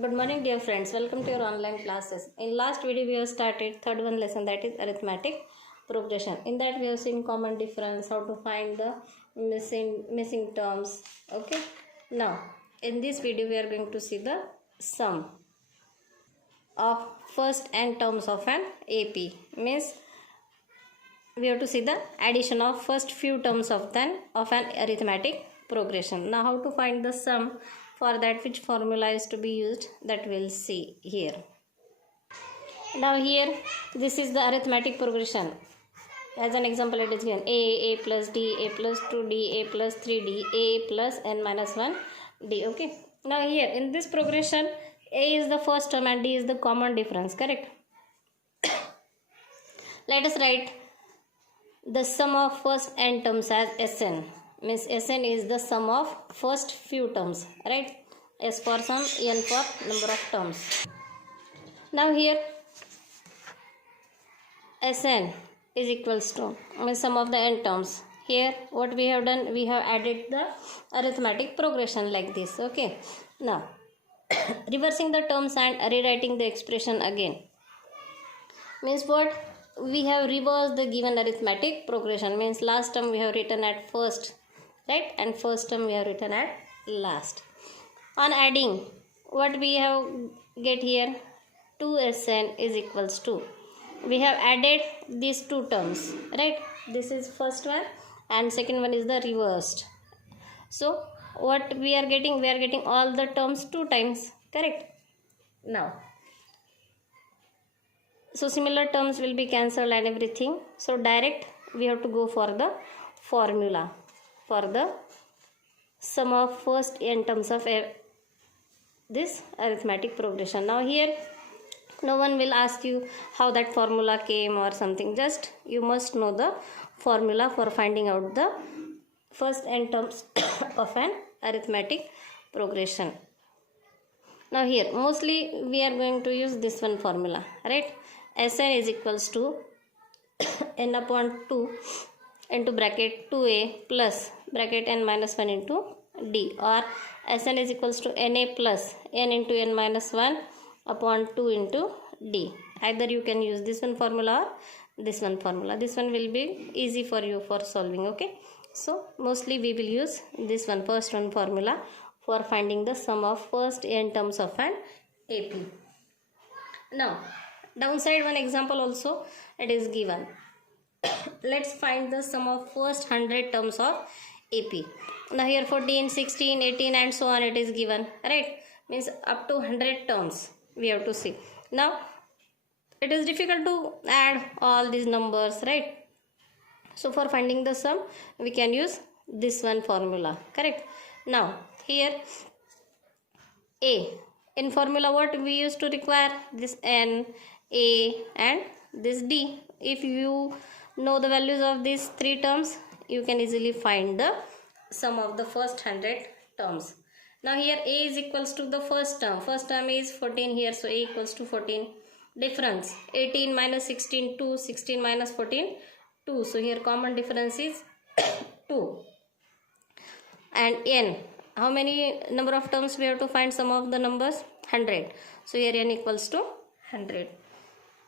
Good morning dear friends, welcome to your online classes. In last video we have started third one lesson, that is arithmetic progression. In that we have seen common difference, how to find the missing terms. Okay. Now in this video we are going to see the sum of first n terms of an AP. Means we have to see the addition of first few terms of an arithmetic progression. Now how to find the sum? For that, which formula is to be used, that we'll see here. Now here this is the arithmetic progression. As an example it is given a plus d, a plus 2d, a plus 3d, a plus n minus 1 d. Okay. Now here in this progression a is the first term and d is the common difference, correct? Let us write the sum of first n terms as Sn. Means Sn is the sum of first few terms, right? S for sum, n for number of terms. Now here Sn is equals to sum of the n terms. Here what we have done, we have added the arithmetic progression like this. Okay. Now reversing the terms and rewriting the expression again. Means what? We have reversed the given arithmetic progression. Means last term we have written at first, right? And first term we have written at last. On adding, what we have get here, 2Sn is equals to, we have added these two terms, right? This is first one and second one is the reversed. So what we are getting? We are getting all the terms two times, correct? Now so similar terms will be cancelled and everything. So direct we have to go for the formula for the sum of first n terms of this arithmetic progression. Now here no one will ask you how that formula came or something. Just you must know the formula for finding out the first n terms of an arithmetic progression. Now here mostly we are going to use this one formula, right? Sn is equals to n upon 2 into bracket 2a plus bracket n minus 1 into d, or Sn is equals to na plus n into n minus 1 upon 2 into d. Either you can use this one formula or this one formula. This one will be easy for you for solving. Okay. So mostly we will use this one, first one formula, for finding the sum of first n terms of an AP. Now downside one example also it is given. Let's find the sum of first 100 terms of AP. Now here 14, 16, 18 and so on it is given, right? Means up to 100 terms we have to see. Now it is difficult to add all these numbers, right? So for finding the sum we can use this one formula, correct? Now here a, in formula what we used to require? This n, a and this d. If you know the values of these three terms, you can easily find the sum of the first 100 terms. Now here a is equals to the first term. First term is 14 here, so a equals to 14. Difference 18 minus 16, 2. 16 minus 14, 2. So here common difference is 2. And n, how many number of terms we have to find sum of the numbers? 100. So here n equals to 100.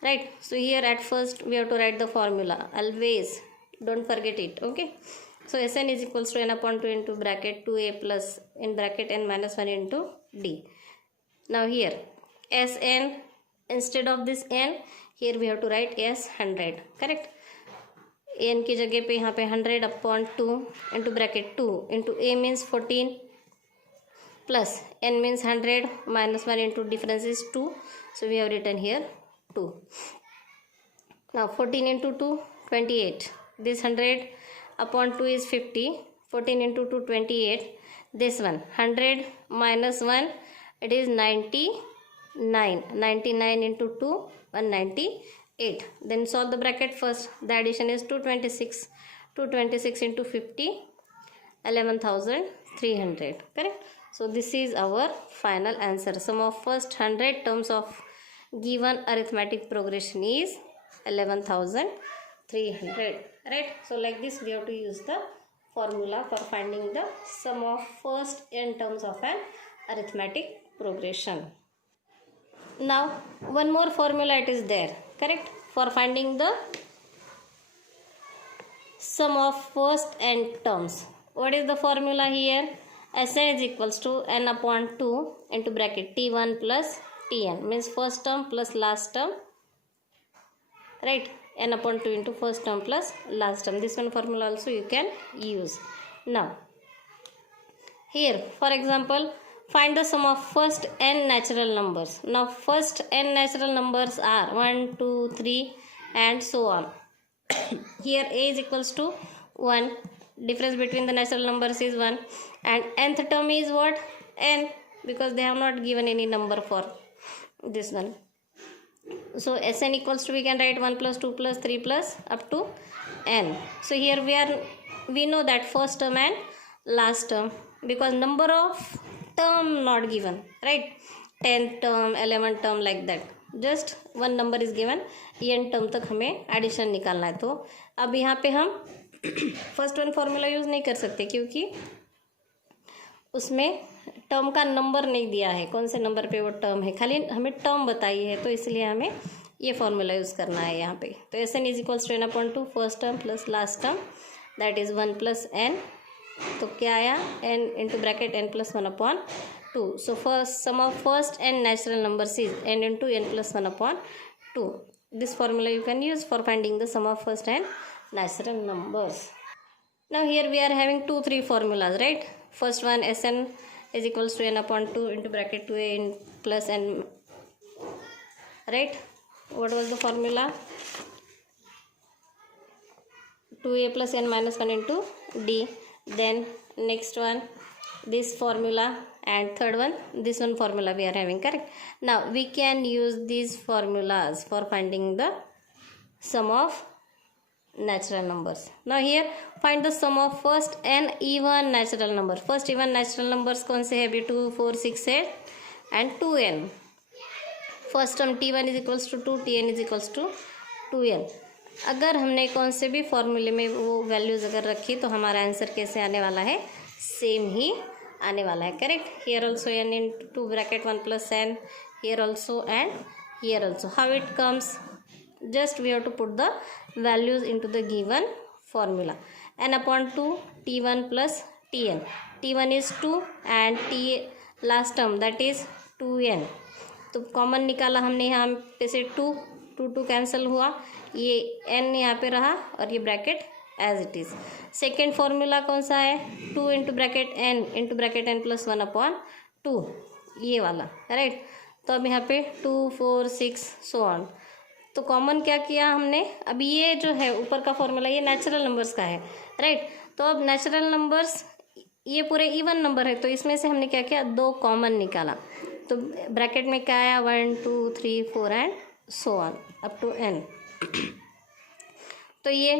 Right. So here at first we have to write the formula. Always don't forget it. Okay. So Sn is equals to n upon 2 into bracket 2a plus in bracket n minus 1 into d. Now here Sn, instead of this n, here we have to write as 100. Correct. n की जगह पे यहाँ पे 100 upon 2 into bracket 2 into a means 14 plus n means 100 minus 1 into difference is 2. So we have written here 2. Now 14 into 2, 28. This 100 upon 2 is 50. 14 into 2, 28. This one 100 minus 1, it is 99. 99 into 2, 198. Then solve the bracket first. The addition is 226. 226 into 50, 11,300. Correct. So this is our final answer. Sum of first 100 terms of given arithmetic progression is 11,300. Right. So like this we have to use the formula for finding the sum of first n terms of an arithmetic progression. Now one more formula it is there, correct, for finding the sum of first n terms. What is the formula here? Sn is equals to n upon 2 into bracket t1 plus tn, means first term plus last term, right? N upon 2 into first term plus last term. This one formula also you can use. Now here for example, find the sum of first n natural numbers. Now first n natural numbers are 1, 2, 3 and so on. Here a is equals to 1, difference between the natural numbers is 1, and nth term is what? N, because they have not given any number for this one. So Sn equals to, we can write 1 plus 2 plus 3 plus up to n. So here we know that first term and last term, because number of term not given, right? 10th term, 11th term, like that. Just one number is given, n term तक हमें addition निकालना है. तो अब यहाँ पे हम first one formula use नहीं कर सकते, क्योंकि उसमें टर्म का नंबर नहीं दिया है, कौन से नंबर पे वो टर्म है, खाली हमें टर्म बताई है. तो इसलिए हमें ये फॉर्मूला यूज़ करना है यहाँ पे. तो Sn is equals to n upon 2 first term plus last term, that is 1 plus n. तो क्या आया? n into bracket n plus 1 upon 2. So first sum of first n natural numbers is n into n plus 1 upon 2. This formula you can use for finding the sum of first n natural numbers. Now here we are having 3 formulas, right? First one, Sn is equals to n upon 2 into bracket 2a in plus n, right? What was the formula? 2a plus n minus 1 into d. Then next one, this formula, and third one, this one formula we are having, correct? Now we can use these formulas for finding the sum of natural numbers. Now here find the sum of first n even natural number. First even natural numbers कौन से है? 2, 4, 6, 8 and 2n. First term t1 is equals to 2, tn is equals to 2n. अगर हमने कौन से भी फॉर्मूले में वो वैल्यूज अगर रखी तो हमारा आंसर कैसे आने वाला है? सेम ही आने वाला है, correct? Here also n into bracket 1 plus n, here also and here also. How it comes? Just we have to put the values into the given formula. n upon 2 t1 plus tn. t1 is 2 and t last term that is 2n. तो common निकाला हमने यहाँ पे से 2 cancel हुआ, ये n यहाँ पे रहा और ये bracket as it is. Second formula कौन सा है? 2 into bracket n plus 1 upon 2, ये वाला, राइट? तो अब यहाँ पे 2, 4, 6 सो ऑन. तो कॉमन क्या किया हमने? अभी ये जो है ऊपर का फॉर्मूला ये नेचुरल नंबर्स का है, राइट? तो अब नेचुरल नंबर्स ये पूरे इवन नंबर है, तो इसमें से हमने क्या किया? 2 कॉमन निकाला. तो ब्रैकेट में क्या आया? 1, 2, 3, 4 and so on up to n. तो ये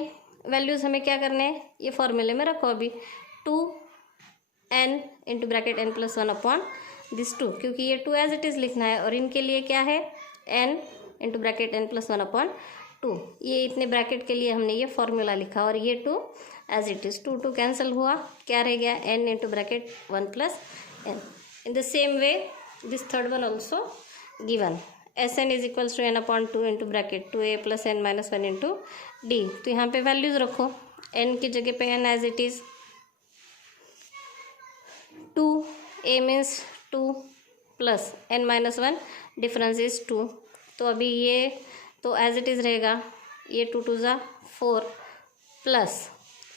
वैल्यूज़ हमें क्या करने हैं? ये फॉर्मूले में रखो अभी. 2n into bracket n plus 1 upon this 2, क्योंकि ये 2 एज इट इज़ लिखना है और इनके लिए क्या है? n into bracket n plus 1 upon 2. ये इतने ब्रैकेट के लिए हमने ये फॉर्मूला लिखा और ये 2 एज इट इज़. 2 कैंसिल हुआ, क्या रह गया? n into bracket 1 plus n. In the same way this third one also given. Sn is equals to n upon 2 into bracket 2a plus n minus 1 into d. तो यहाँ पे values रखो, n की जगह पे n as it is. 2a means 2 plus n minus 1, difference is 2. तो अभी ये तो एज इट इज़ रहेगा. ये 2 2 ज़ा 4 प्लस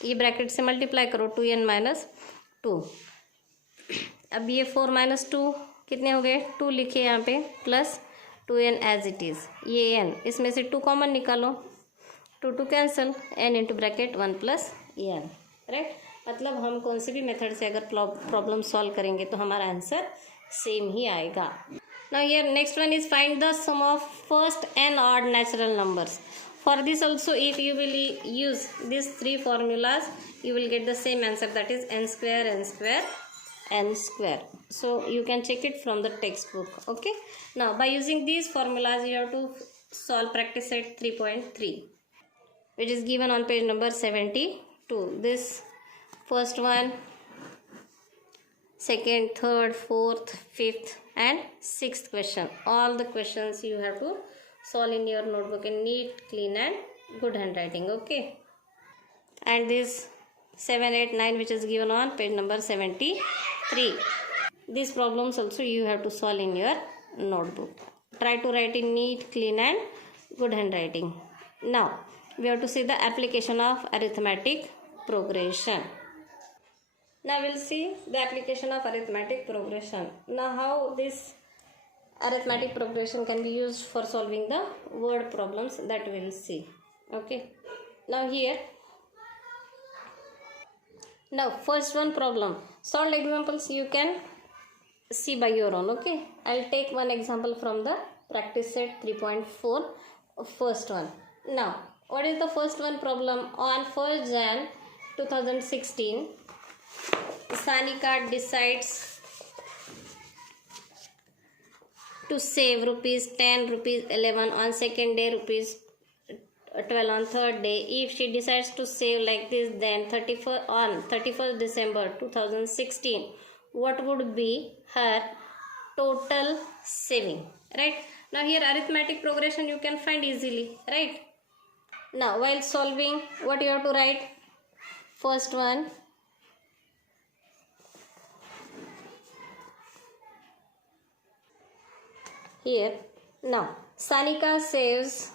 ये ब्रैकेट से मल्टीप्लाई करो 2n माइनस 2. अब ये 4 माइनस 2 कितने हो गए? 2 लिखे यहाँ पे plus 2n as it is. ये n, इसमें से 2 कॉमन निकालो, 2 cancel, n into bracket 1 plus n, right? मतलब हम कौन से भी मेथड से अगर प्रॉब्लम सॉल्व करेंगे तो हमारा आंसर सेम ही आएगा. Now here next one is find the sum of first n odd natural numbers. For this also if you will use this 3 formulas you will get the same answer, that is n square n square n square. So you can check it from the textbook. Okay, now by using these formulas you have to solve practice set 3.3, which is given on page number 72. This first one, second, third, fourth, fifth, and sixth question. All the questions you have to solve in your notebook in neat, clean and good handwriting. Okay. And this 7, 8, 9 which is given on page number 73. These problems also you have to solve in your notebook. Try to write in neat, clean and good handwriting. Now we have to see the application of arithmetic progression. Now we'll see the application of arithmetic progression. Now how this arithmetic progression can be used for solving the word problems, that we will see. Okay. Now first one problem. Solved examples you can see by your own. Okay. I'll take one example from the practice set 3.4, first one. Now what is the first one problem? On 1st Jan 2016, Sanika decides to save rupees 10, rupees 11 on second day, rupees 12 on third day. If she decides to save like this, then 31st December 2016, what would be her total saving? Right? Now here arithmetic progression you can find easily. Right? Now while solving, what you have to write? First one, here. Now Sanika saves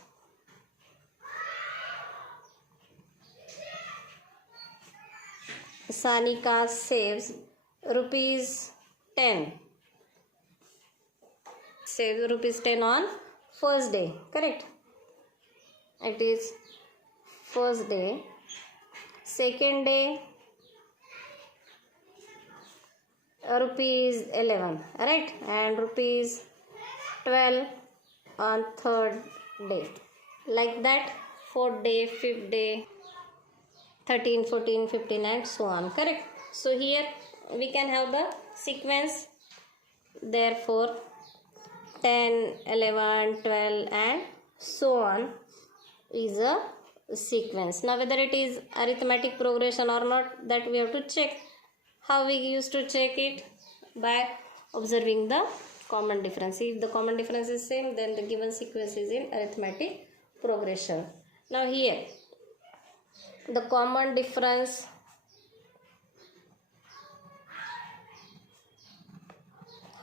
rupees 10. Saves rupees 10 on first day. Correct? It is first day. Second day, rupees 11. Right? And rupees 12 on third day. Like that, fourth day, fifth day, 13, 14, 15 and so on. Correct? So here we can have the sequence. Therefore 10, 11, 12 and so on is a sequence. Now whether it is arithmetic progression or not, that we have to check. How we used to check it? By observing the common difference. If the common difference is same, then the given sequence is in arithmetic progression. Now here the common difference,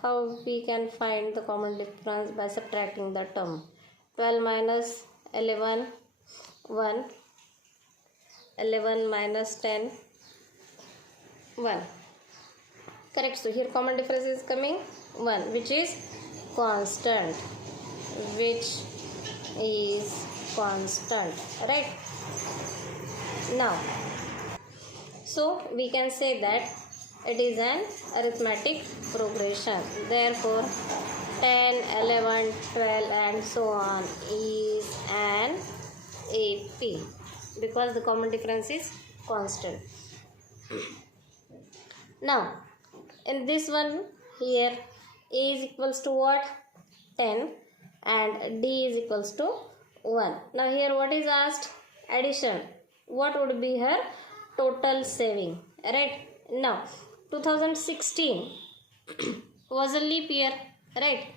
how we can find the common difference? By subtracting the term. 12 minus 11, 1. 11 minus 10, 1. Correct? So here common difference is coming 1, which is constant. Right? Now, so we can say that it is an arithmetic progression. Therefore 10, 11, 12 and so on is an AP, because the common difference is constant. Now in this one here, A is equals to what? 10 and D is equals to 1. Now here what is asked? Addition. What would be her total saving? Right? Now 2016 was a leap year. Right?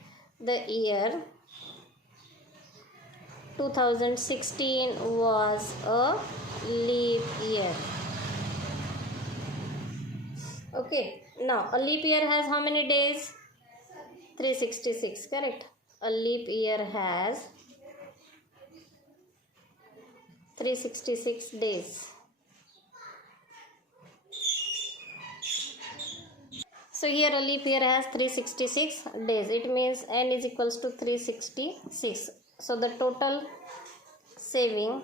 The year 2016 was a leap year. Okay. Now a leap year has how many days? 366. Correct? A leap year has 366 days. So here a leap year has 366 days. It means n is equals to 366. So the total saving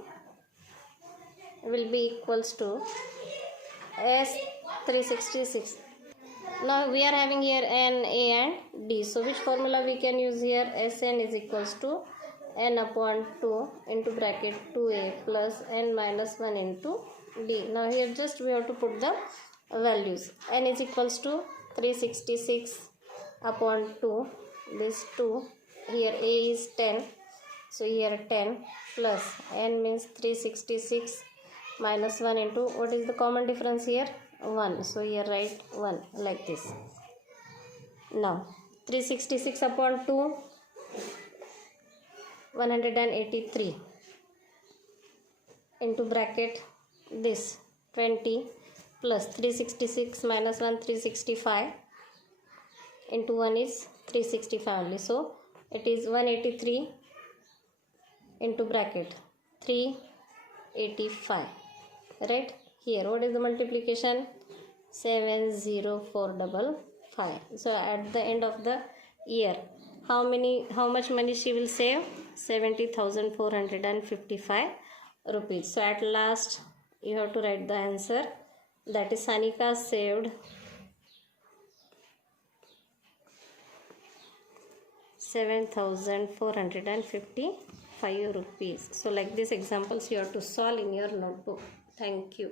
will be equals to S 366. Now we are having here n, a and d. So which formula we can use here? Sn is equals to n upon 2 into bracket 2a plus n minus 1 into d. Now here just we have to put the values. N is equals to 366 upon 2. This 2. Here a is 10. So here 10 plus n means 366 minus 1 into, what is the common difference here? 1. So here write 1 like this. Now 366 upon 2, 183, into bracket this 20 plus 366 minus 1, 365, into 1 is 365 only. So it is 183 into bracket 385. Right here, what is the multiplication? 70455. So at the end of the year, how much money she will save? 70,455 rupees. So at last you have to write the answer. That is, Sanika saved 7,455 rupees. So like these examples you have to solve in your notebook. Thank you.